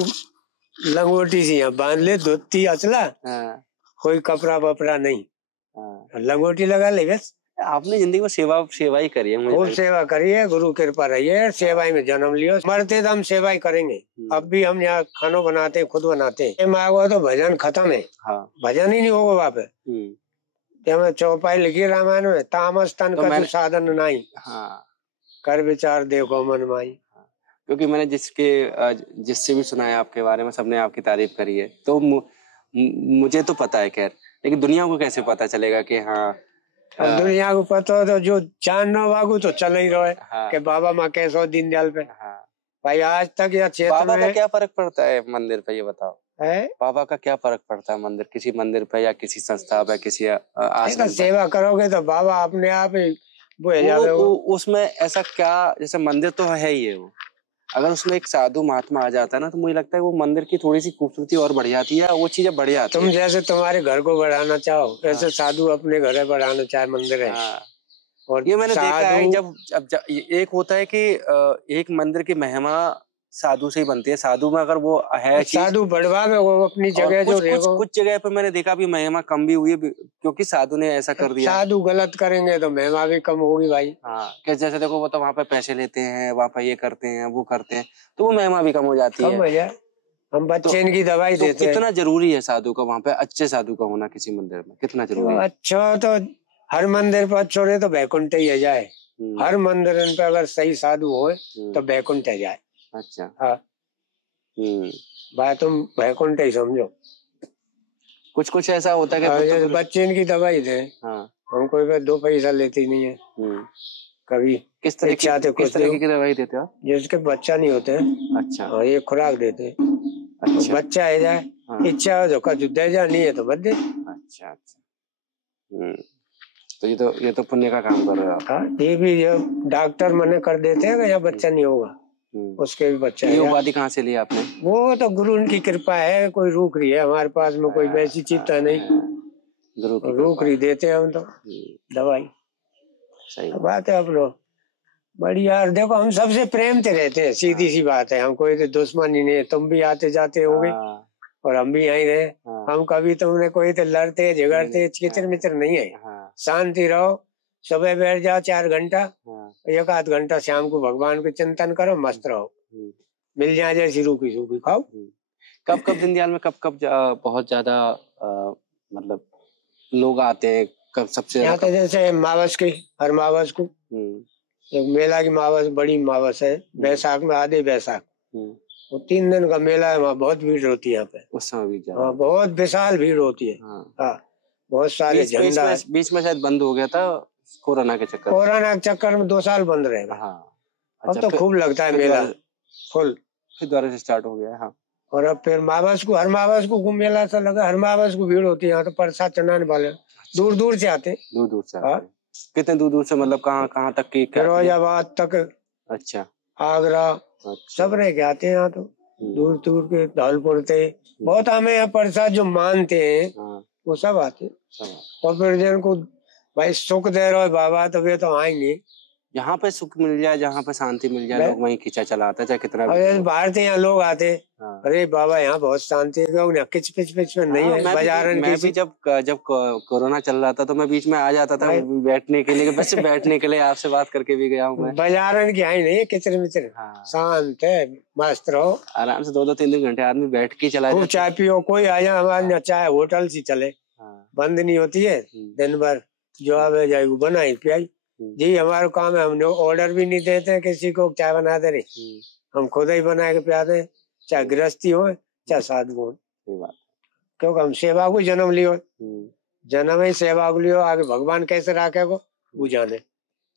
लंगोटी सी बांध ले, धोती अचला, कोई कपड़ा वपड़ा नहीं, लंगोटी लगा ले बस। आपने जिंदगी में सेवा ही करी है। खूब सेवा करी है, गुरु कृपा रही है, सेवा में जन्म लियो, मरते तो हम सेवा ही करेंगे। अब भी हम यहाँ खाना बनाते हैं, खुद बनाते हैं। मांगो तो भजन खत्म है। हाँ। भजन ही नहीं होगा वहाँ पे। चौपाई लिखी रामायण में, तामस तन का साधन नहीं। हाँ। कर विचार देखो मन माई। क्योंकि मैंने जिससे भी सुना है आपके बारे में, सबने आपकी तारीफ करी है, तो मुझे तो पता है खैर, लेकिन दुनिया को कैसे पता चलेगा कि हाँ। दुनिया को पता हो तो जो जानना वागू तो चल ही रहा है। हाँ। कि बाबा माँ कैसो दीनदयाल पे। हाँ। भाई आज तक या क्षेत्र बाबा का क्या फर्क पड़ता है मंदिर पे, ये बताओ है? बाबा का क्या फर्क पड़ता है मंदिर, किसी मंदिर पे या किसी संस्था पे, किसी आश्रम पे? सेवा करोगे तो बाबा अपने आप ही उसमें ऐसा क्या, जैसे मंदिर तो है ही है, वो अगर उसमें एक साधु महात्मा आ जाता है ना, तो मुझे लगता है वो मंदिर की थोड़ी सी खूबसूरती और बढ़ जाती है, वो चीजें बढ़ जाती है। तुम जैसे तुम्हारे घर को बढ़ाना चाहो, वैसे साधु अपने घर बढ़ाना चाहे, मंदिर है। हाँ। और ये मैंने देखा है, जब एक होता है कि एक मंदिर की महिमा साधु से ही बनती है। साधु में अगर वो है, साधु बढ़वा में वो अपनी जगह जो कुछ जगह पे मैंने देखा भी महिमा कम भी हुई है, क्योंकि साधु ने ऐसा कर दिया। साधु गलत करेंगे तो महिमा भी कम होगी भाई। हाँ, कि जैसे देखो वो तो वहाँ पे पैसे लेते हैं, वहाँ पे ये करते हैं, वो करते हैं, तो वो महिमा भी कम हो जाती है। हम बच्चे इनकी दवाई देते हैं। कितना जरूरी है साधु का वहाँ पे, अच्छे साधु का होना किसी मंदिर में, कितना जरूरी है? अच्छा तो हर मंदिर पर छोड़े तो बैकुंठ ही जाए। हर मंदिर पे अगर सही साधु हो तो बैकुंठ जाए। अच्छा। हाँ। भाई तुम बैकुंठ ही समझो। कुछ ऐसा होता है कि बच्चे इनकी दवाई दे। हाँ। हम कोई 2 पैसा लेती नहीं है कभी। किस तरह की दवाई देते हो? जिसके बच्चा नहीं होते। अच्छा। और ये खुराक देते। अच्छा। बच्चा है जाए। हाँ। इच्छा हो तो दे जा, नहीं है तो मत दे। अच्छा अच्छा। तो ये तो पुण्य का काम कर रहे हो। हाँ, ये भी जो डॉक्टर मना कर देते हैं यहाँ बच्चा नहीं होगा, उसके भी बच्चा है। ये उपाधि कहाँ से लिया आपने? वो तो गुरु उनकी कृपा है, कोई रूख रही है हमारे पास में, कोई वैसी चीज तो नहीं। रूख रही देते हैं हम तो दवाई। सही बात है। अपनो बड़ी यार देखो, हम सबसे प्रेम से रहते हैं, सीधी सी बात है। हम कोई तो दुश्मनी नहीं है। तुम भी आते जाते होगे और हम भी यहीं रहे। हम कभी तुमने कोई तो लड़ते झगड़ते किचर मिचर नहीं है। शांति रहो, सुबह बैठ जाओ 4 घंटा, 1 आध घंटा शाम को भगवान के चिंतन करो, मस्त रहो। मिल जाए जैसी रूखी सूखी खाओ। कब दीनदयाल में कब बहुत ज्यादा मतलब लोग आते हैं? कब सबसे यहाँ तो जैसे मावस की, हर मावस को एक मेला की मावस, बड़ी मावस है बैसाख में, आधे बैसाख, वो 3 दिन का मेला है। वहाँ बहुत भीड़ होती है यहाँ पे। उस समय भी हाँ, बहुत विशाल भीड़ होती है। हाँ, बहुत सारे झंडा। बीच में शायद बंद हो गया था कोरोना के चक्कर में 2 साल बंद रहेगा। हाँ। अब तो खूब लगता है मेला फुल, फिर दोबारा से स्टार्ट हो गया। हाँ। और अब फिर मावस को, हर मावस को मेला सा लगा, हर मावस को भीड़ होती है। यहाँ तो प्रसाद चढ़ाने वाले दूर दूर से आते। कितने दूर से, मतलब कहाँ तक की? फिरोजाबाद तक। अच्छा। आगरा। अच्छा। सब रह के आते हैं यहाँ तो, दूर दूर के, धौलपुर से बहुत। हमें यहाँ प्रसाद जो मानते हैं वो सब आते। और फिर जिनको भाई सुख दे रहे हो बाबा, तो वे तो आएंगे। यहाँ पे सुख मिल जाए, जहाँ पे शांति मिल जाए, लोग वहीं खींचा चलाते, चाहे कितना बाहर से यहाँ लोग आते। हाँ। अरे बाबा यहाँ बहुत शांति है, किच पिच में नहीं है। बाजार मैं भी जब कोरोना चल रहा था तो मैं बीच में आ जाता था बैठने के लिए, बस बैठने के लिए। आपसे बात करके भी गया हूँ मैं। बाजार की आई नहीं है, किचर मिचर। हाँ। शांत है, मस्त रहो आराम से। 2-3 घंटे आदमी बैठ के चला जाए। चाय पियो, कोई आया हमारे चाय होटल से चले, बंद नहीं होती है दिन भर। जो आवे जाए वो बनाई पियाई जी, हमारा काम है। हम ऑर्डर भी नहीं देते किसी को चाय बना दे रही, हम खुद ही बना के पियाते हैं, चाहे गृहस्थी हो चाहे साधु हो। क्योंकि हम सेवा को जन्म लियो, जन्म ही सेवा को लियो। आगे भगवान कैसे रखे को वो जाने।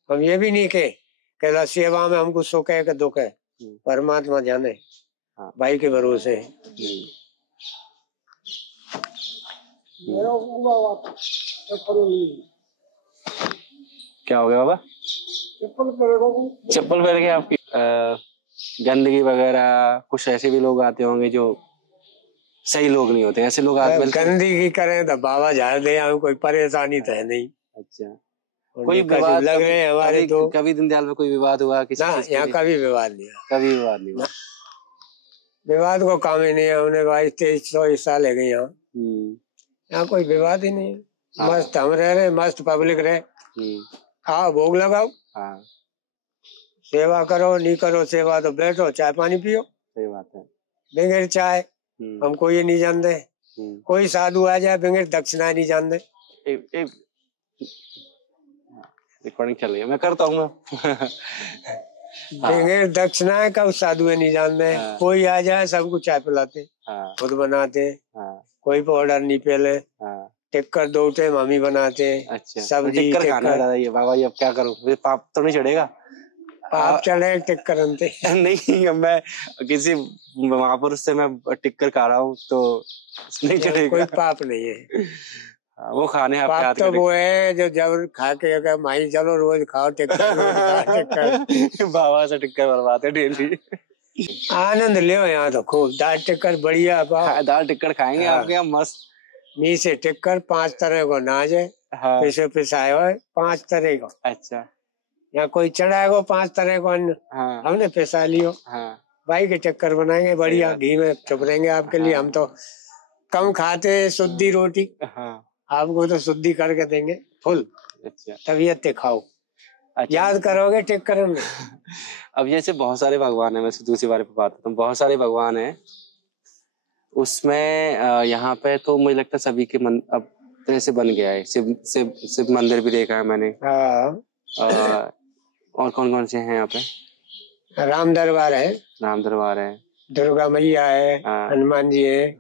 हम ये भी नहीं कहे सेवा में हमको सुख है कि दुख है, परमात्मा जाने। भाई के भरोसे क्या हो गया बाबा? चप्पल पहन के आपकी गंदगी वगैरह, कुछ ऐसे भी लोग आते होंगे जो सही लोग नहीं होते, ऐसे लोग आते। गंदगी करें तो बाबा झाड़ दे, कोई परेशानी तो है नहीं। अच्छा। कोई विवाद लग रहे हैं हमारे तो? कभी दीनदयाल में कोई विवाद हुआ किसी चीज? यहाँ कभी विवाद नहीं, कभी विवाद नहीं हुआ। विवाद को काम ही नहीं है। हमने 22-23 साल है गए यहाँ, यहाँ कोई विवाद ही नहीं है। मस्त हम रह रहे, मस्त पब्लिक रहे। आओ भोग लगाओ, सेवा करो, नहीं करो सेवा तो बैठो चाय पानी पियो। सही बात है। बगैर चाय हमको ये नहीं जानते, कोई साधु आ जाए बगैर दक्षिणा नहीं जानते। रिकॉर्डिंग चल रही है, मैं करता हूँ। बगैर दक्षिणा का साधु नहीं जानते। कोई आ जाए सबको चाय पिलाते, खुद बनाते, कोई पाउडर नहीं पहले, टिक्कर 2 टाइम हम ही बनाते। अच्छा, सब्जी टिक्कर खाना है ये बाबा, ये अब क्या करूं, मुझे पाप तो नहीं चढ़ेगा? पाप चढ़े टिक्कर अंते। नहीं, मैं किसी महापुरुष से मैं टिक्कर खा रहा हूँ तो नहीं चढ़ेगा। कोई पाप नहीं है। वो खाने आप पाप तो वो है जो जब खा के अगर माई चलो रोज खाओ टिक्कर। बाबा से टिक्कर बनवाते डेली। आनंद ले यहाँ तो खूब दाल टिक्कर बढ़िया। दाल टिक्कर खाएंगे आपके यहाँ मस्त। मी से टिक्कर 5 तरह को नाज है, पिसे पिसाए हुए 5 तरह को। अच्छा, यहाँ कोई चढ़ाएगा 5 तरह को अन्न, हमने पिसा लियो। भाई के टिक्कर बनाएंगे बढ़िया, घी में चुप रहेंगे आपके लिए। हम तो कम खाते, शुद्धि रोटी, आपको तो शुद्धि करके देंगे फुल। अच्छा, तबीयत खाओ। अच्छा, याद करोगे टिक्कर में। अब जैसे बहुत सारे भगवान है, मैं दूसरी बार पे बात करता हूँ, बहुत सारे भगवान है उसमें। यहाँ पे तो मुझे लगता है सभी के मन अब जैसे बन गया है। शिव मंदिर भी देखा है मैंने। और कौन कौन से हैं यहाँ पे? राम दरबार है, दुर्गा मैया है, हनुमान जी है,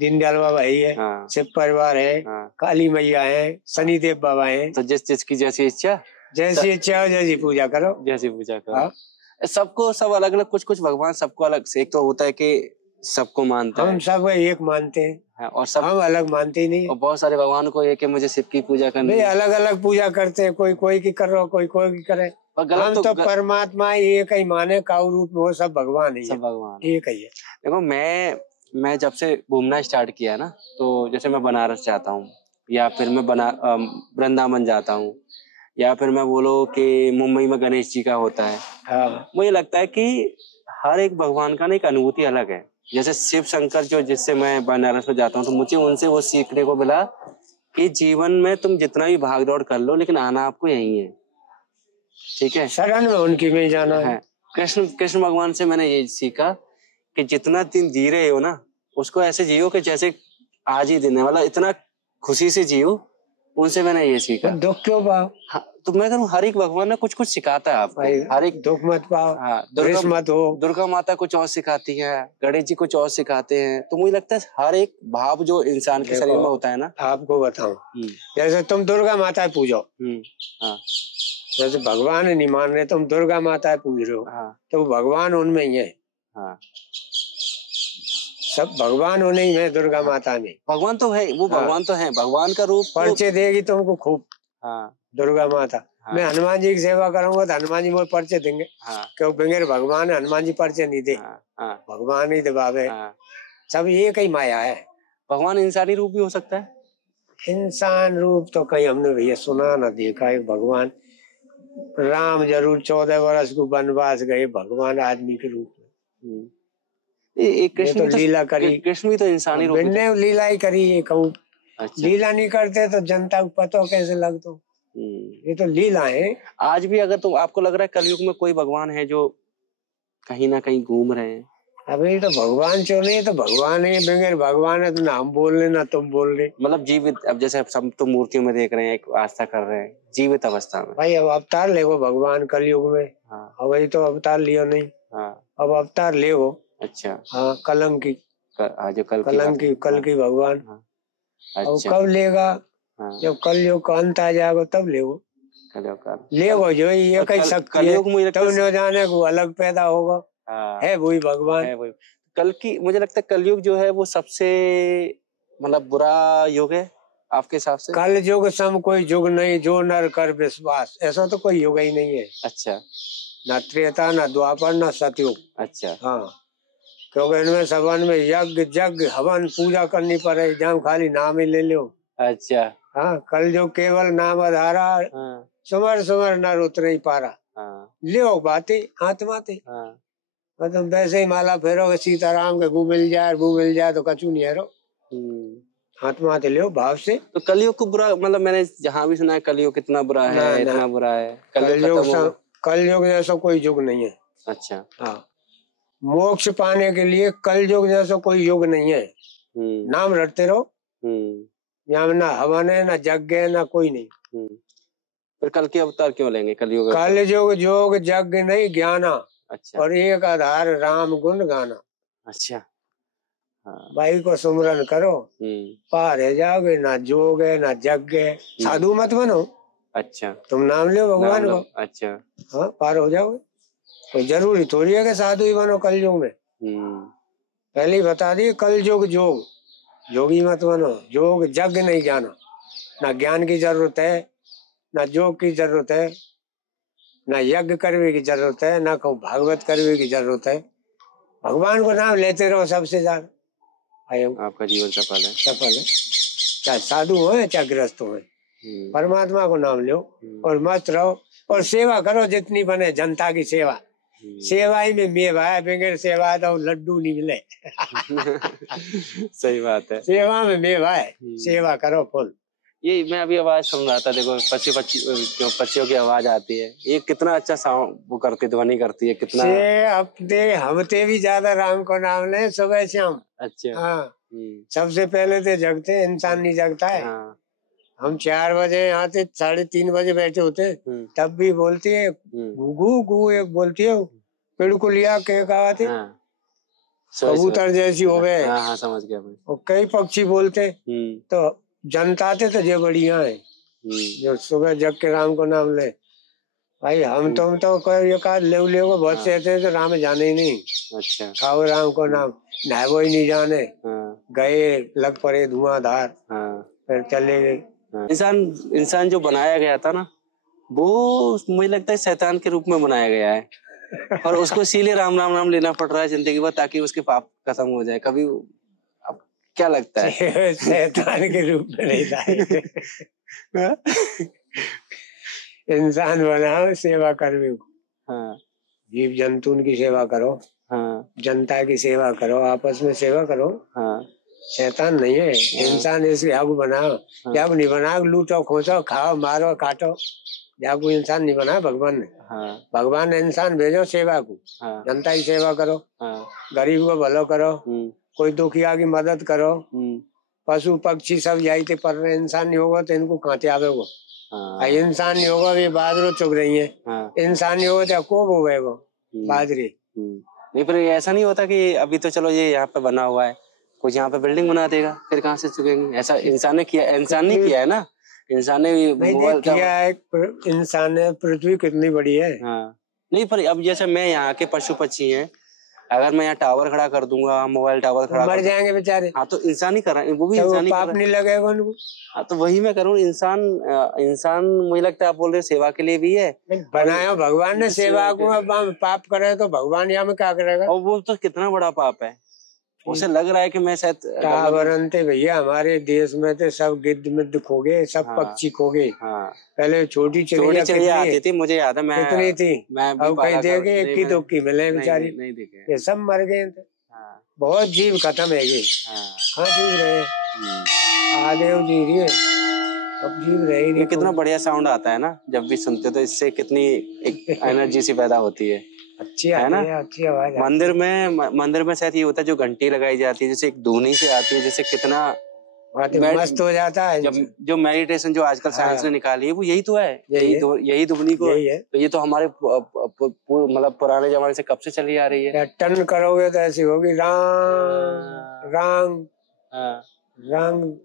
दीनदयाल बाबा है, शिव परिवार है, काली मैया है, शनिदेव बाबा है। तो जिसकी जैसी इच्छा, जैसी इच्छा हो जैसी पूजा करो, जैसी पूजा करो। सबको सब अलग अलग, कुछ भगवान सबको अलग से। एक तो होता है कि सबको मानते हैं, हम सब एक मानते हैं, और सब हम अलग मानते ही नहीं। और बहुत सारे भगवान को ये कि मुझे शिव की पूजा करनी है, अलग अलग पूजा करते हैं। कोई की कर रहा, कोई की करे। हम तो परमात्मा एक ही माने, काऊ रूप में वो सब भगवान ही है, सब भगवान एक ही है। देखो मैं जब से घूमना स्टार्ट किया ना, तो जैसे मैं बनारस जाता हूँ, या फिर मैं वृंदावन जाता हूँ, या फिर मैं बोलो कि मुंबई में गणेश जी का होता है। मुझे लगता है कि हर एक भगवान का ना एक अनुभूति अलग है। जैसे शिव शंकर जो, जिससे मैं बनारस में जाता हूँ, तो मुझे उनसे वो सीखने को मिला कि जीवन में तुम जितना भी भाग दौड़ कर लो, लेकिन आना आपको यही है, ठीक है, शरण में उनकी में जाना है। कृष्ण भगवान से मैंने ये सीखा कि जितना दिन जी रहे हो ना, उसको ऐसे जियो कि जैसे आज ही दिन है, मतलब इतना खुशी से जियो। उनसे मैंने ये सीखा। दुख क्यों पाओ? तो मैं कहूँ हर एक भगवान ने कुछ सिखाता है आपको। हर एक दुख मत पाओ, दुर्गा माता कुछ और सिखाती है, गणेश जी कुछ और सिखाते हैं। तो मुझे लगता है हर एक भाव जो इंसान के शरीर में होता है ना। आपको बताऊं, जैसे तुम दुर्गा माता पूजो, जैसे भगवान नहीं मान रहे, तुम दुर्गा माता पूज रहे हो, तो भगवान उनमें ही है। सब भगवान होने ही है, दुर्गा माता में भगवान तो है, वो भगवान तो है, भगवान का रूप परिचय देगी तुमको खूब। दुर्गा माता, मैं हनुमान जी की सेवा करूंगा तो हनुमान जी मुझे परिचय देंगे, क्यों बगैर भगवान हनुमान जी परिचय नहीं दे, भगवान ही दबावे। सब एक ही माया है। भगवान इंसानी रूप भी हो सकता है। इंसान रूप तो कहीं हमने भैया सुना ना देखा। एक भगवान राम जरूर 14 वर्ष को वनवास गए, भगवान आदमी के रूप में। कृष्ण तो लीला करी, कृष्ण भी तो इंसानी रूप में लीला ही करी। ये कहूँ लीला नहीं करते तो जनता को पता कैसे लगता। ये तो लीला है। आज भी अगर तो आपको लग रहा है कलयुग में कोई भगवान है जो कहीं ना कहीं घूम रहे हैं? अभी तो भगवान क्यों नहीं, तो भगवान है, बगैर भगवान है तो ना हम बोल रहे ना तुम बोल रहे। मतलब जीवित, अब जैसे सब तो मूर्तियों में देख रहे हैं, एक आस्था कर रहे हैं जीवित अवस्था में। भाई अब अवतार ले वो भगवान कलयुग में। वही तो अवतार लियो नहीं, अब अवतार ले वो। अच्छा, हाँ, कलंकी जो कल की भगवान। अच्छा, कब लेगा? जब कलयुग का अंत आ जाएगा तब ले वो जो ये कई शक्ति है, तब न जाने को अलग पैदा होगा। है वही भगवान है। कल की मुझे लगता है कलयुग जो है वो सबसे मतलब बुरा युग है आपके हिसाब से? कल युग सम कोई युग नहीं, जो नर कर विश्वास, ऐसा तो कोई युग ही नहीं है। अच्छा, न त्रेता न द्वापर न सतयुग। अच्छा, हाँ, क्योंकि इनमें सबन में यज्ञ हवन पूजा करनी पड़े, जहाँ खाली नाम ही ले लो। अच्छा, हाँ, कल जो केवल नाम आधारा, सुमर नर उतर ही पारा। लियो बातें आत्मा थे। मतलब वैसे ही माला फेरोगे सीताराम के वो मिल जाए तो कचू नहीं है। आत्मा से लो भाव से। तो कलयुग को बुरा, मतलब मैंने जहाँ भी सुना है कलयुग कितना बुरा है, इतना बुरा है। कलयुग जैसा कोई युग नहीं है। अच्छा। हाँ, मोक्ष पाने के लिए कलयुग जैसा कोई युग नहीं है। नाम रटते रहो। यहाँ ना हवन है, ना यज्ञ है, ना कोई नहीं। फिर कल के अवतार क्यों लेंगे कलयुग? कलयुग योग यज्ञ नहीं, ज्ञाना। अच्छा। और एक आधार राम गुण गाना। अच्छा। हाँ। भाई को सुमरन करो, पार है जाओगे। ना जोग है, ना यज्ञ है। साधु मत बनो। अच्छा। तुम नाम लो भगवान को। अच्छा। हाँ, पार हो जाओगे। तो जरूरी थोड़ी है कि साधु ही बनो कलयुग में। पहले ही बता दिए, कलयुग योग, योगी मत बनो। योग यज्ञ नहीं जाना। ना ज्ञान की जरूरत है, ना योग की जरूरत है, ना यज्ञ करने की जरूरत है, ना कहूँ भागवत करने की जरूरत है। भगवान को नाम लेते रहो सबसे ज्यादा, आपका जीवन सफल है। सफल है। चाहे साधु हो चाहे गृहस्थ हो, परमात्मा को नाम लो और मस्त रहो। और सेवा करो जितनी बने, जनता की सेवा। सेवा ही में मेवा है, बगैर सेवा तो लड्डू नहीं मिले। सही बात है, सेवा में मेवा है। सेवा करो फुल। ये मैं अभी आवाज सुन रहा था, देखो पक्षियों की आवाज आती है, ये कितना अच्छा साउंड वो करती, ध्वनि करती है कितना। हमते भी ज्यादा राम को नाम ले सुबह शाम। अच्छा। हाँ, सबसे पहले तो जगते, इंसान नहीं जगता है। हाँ। हम 4 बजे यहाँ से 3:30 बजे बैठे होते, तब भी बोलती है गू गू, एक बोलती है पेड़ को लिया के कहा थे। हाँ। कबूतर जैसी हो गए। हाँ हाँ, समझ गया मैं। और कई पक्षी बोलते, तो जनता थे तो ये बढ़िया है जो सुबह जग के राम को नाम ले। भाई हम तुम तो कोई ले बहुत से ऐसे तो राम जाने ही नहीं। अच्छा। खाओ राम को नाम, नहावो ही नहीं जाने। गए लग पड़े धुआंधार, फिर चले गए। इंसान जो बनाया गया था ना, वो मुझे लगता है शैतान के रूप में बनाया गया है। और उसको इसीलिए राम राम राम लेना पड़ रहा है जिंदगी भर, ताकि उसके पाप खत्म हो जाए। कभी अब क्या लगता है? शैतान के रूप में नहीं था। इंसान बनाओ, सेवा करो। हाँ। जीव जंतु की सेवा करो। हाँ। जनता की सेवा करो, आपस में सेवा करो। हाँ। शैतान नहीं है। हाँ। इंसान इस यागु बनाओ। हाँ। यागु नहीं बनाओ लूटो खोसो खाओ मारो काटो। यागु इंसान नहीं बनाया भगवान ने। हाँ। भगवान ने इंसान भेजो सेवा को। हाँ। जनता की सेवा करो। हाँ। गरीब को भलो करो। कोई दुखिया की मदद करो। पशु पक्षी सब यही थे, पर इंसान नहीं होगा तो इनको कहाँ आवे वो। हाँ। इंसान नहीं होगा ये बाजरो चुग रही है। हाँ। इंसान नहीं होगा तो कोब हो गए वो बाजरी। नहीं, पर ऐसा नहीं होता कि अभी तो चलो ये यहाँ पे बना हुआ है, कुछ यहाँ पे बिल्डिंग बना देगा, फिर कहाँ से चुगेंगे? ऐसा इंसान ने किया, इंसान ने किया है ना। इंसान ने किया है। इंसान ने, पृथ्वी कितनी बड़ी है। हाँ। नहीं, पर अब जैसे मैं यहाँ के पशु पक्षी हैं, अगर मैं यहाँ टावर खड़ा कर दूंगा, मोबाइल टावर खड़ा मर जाएंगे बेचारे। हाँ, तो इंसान ही कर रहा है, वो भी इंसान ही पाप नहीं लगेगा उनको। हाँ, तो वही मैं करूँ। इंसान मुझे लगता है आप बोल रहे सेवा के लिए भी है, बनाया भगवान ने सेवा को। अब पाप करे तो भगवान यहाँ में क्या करेगा? और वो तो कितना बड़ा पाप है, उसे लग रहा है कि मैं शायद टावरनते भैया हमारे देश में तो सब गिद्ध मिद्ध खो गए, सब पक्षी खो गए। हाँ। पहले छोटी चिड़िया आती थी, मुझे याद है। मैं कितनी थी, अब कहीं देखे एक ही दो की मिले बेचारी। नहीं देखे, ये सब मर गए थे। हाँ। बहुत जीव खत्म है गए। हाँ, जीव रहे आदेव जी रहे, अब जीव रहे नहीं। कितना बढ़िया साउंड आता है ना जब भी सुनते, तो इससे कितनी एक एनर्जी सी पैदा होती है। अच्छी है ना, अच्छी आवाज। मंदिर में शायद ये होता है, जो घंटी लगाई जाती है जैसे एक धुनी से आती है, जैसे कितना मस्त हो जाता है। जो मेडिटेशन जो आजकल साइंस ने निकाली है, वो यही तो है, यही धुनी को है। तो ये तो हमारे मतलब पुराने जमाने से कब से चली आ रही है। टन करोगे तो ऐसी होगी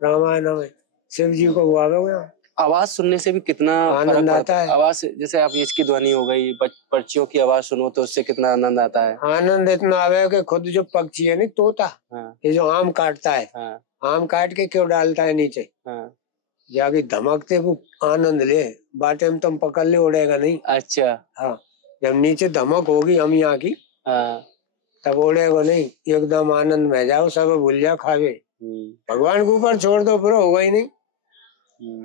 रामायण में शिव जी को हुआ। आवाज सुनने से भी कितना आनंद आता है। आवाज जैसे आप इसकी ध्वनि हो गई, पक्षियों की आवाज सुनो तो उससे कितना आनंद आता है। आनंद इतना आवे कि खुद जो पक्षी है नहीं, तोता। हाँ। ये जो आम काटता है। हाँ। आम काट के क्यों डालता है नीचे। हाँ। जाके धमकते वो आनंद ले, बाटे में तुम पकड़ ले उड़ेगा नहीं। अच्छा। हाँ, जब नीचे धमक होगी हम यहाँ की। हाँ। तब उड़ेगा नहीं, एकदम आनंद में जाओ, सब भूल जाओ खावे। भगवान के ऊपर छोड़ दो, फिर होगा ही नहीं।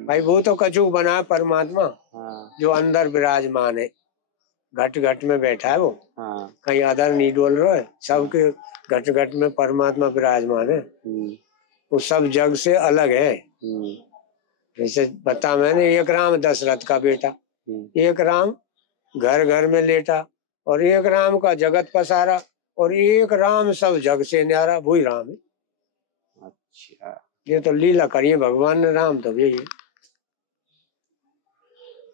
भाई वो तो कछु बना परमात्मा। हाँ। जो अंदर विराजमान है, घट घट में बैठा है वो। हाँ। कहीं आधार नहीं डोल रहा है, सबके घट घट में परमात्मा विराजमान है। वो सब जग से अलग है। जैसे बता मैंने, एक राम दशरथ का बेटा, एक राम घर घर में लेटा, और एक राम का जगत पसारा, और एक राम सब जग से न्यारा, वही राम है। अच्छा, ये तो लीला करिए भगवान ने, राम तो यही है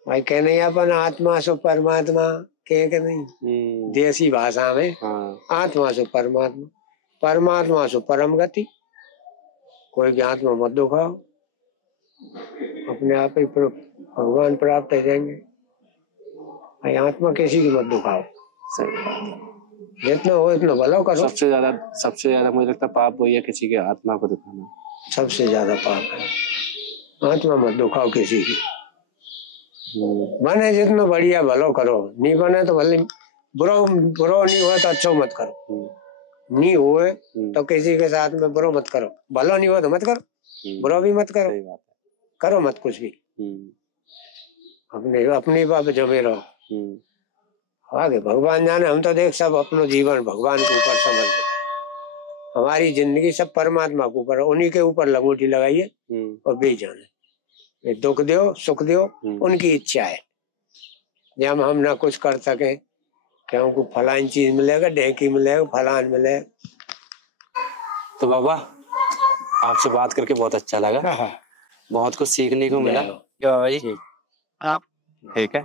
भाई। कहने अपन आत्मा सो परमात्मा के नहीं, देसी भाषा में। आत्मा सो परमात्मा, परमात्मा सो परम गति। कोई ज्ञात में मत दुखाओ, अपने आप ही भगवान प्राप्त हो जाएंगे भाई। आत्मा किसी की मत दुखाओ। सही बात है। जितना हो इतना भला करो। सबसे ज्यादा मुझे लगता है पाप वही है, किसी के आत्मा को दुखाना। सबसे ज्यादा पाप है, आत्मा मत दुखाओ किसी की। बने जितना बढ़िया भलो करो, नहीं बने तो भले बुरो नहीं हुए तो अच्छा मत करो। नहीं हुए तो किसी के साथ में बुरो मत करो, भलो नहीं हुआ तो मत करो, बुरा भी मत करो। सही बात है। करो मत कुछ भी, अपनी बात जमे रहो। आगे भगवान जाने, हम तो देख सब अपनो जीवन भगवान के ऊपर समझ, हमारी जिंदगी सब परमात्मा के ऊपर, उन्हीं के ऊपर लंगोटी लगाइए और बे जाने। दुख दो सुख दो, उनकी इच्छा है। जब हम ना कुछ कर सके कि हमको फलान चीज मिलेगा, ढेंकी मिलेगा, फलान मिलेगा। तो बाबा आपसे बात करके बहुत अच्छा लगा, बहुत कुछ सीखने को मिला। आप ठीक है।